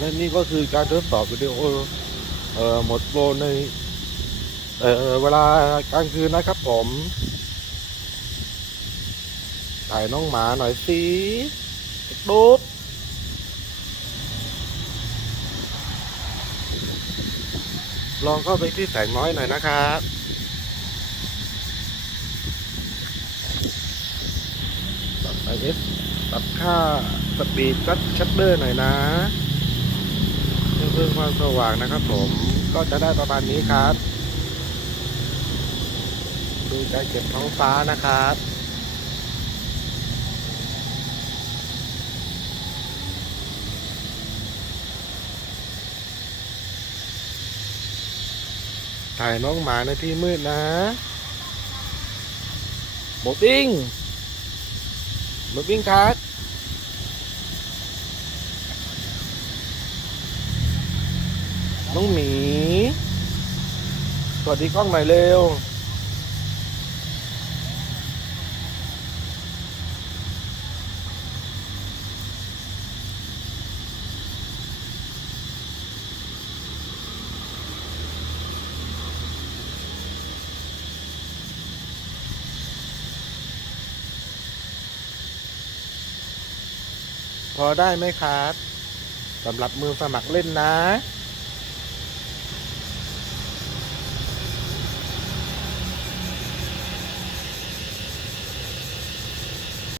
และนี่ก็คือการทดสอบวิดีโอเอ่อหมดโปรในเอ่อเวลากลางคืนนะครับผมถ่ายน้องหมาหน่อยสิดูดลองเข้าไปที่แสงน้อยหน่อยนะครับตัดไอเอสตัดค่าสปีดชัดชัดเดอร์หน่อยนะ เพื่อเพิ่มความสว่างนะครับผมก็จะได้ประมาณนี้ครับ ดูการเก็บท้องฟ้านะครับถ่ายน้องหมาในที่มืดนะหมดดิ้งหมดวิ่งครับ น้องหมี สวัสดีกล้องหน่อยเร็ว พอได้ไหมครับสำหรับมือสมัครเล่นนะ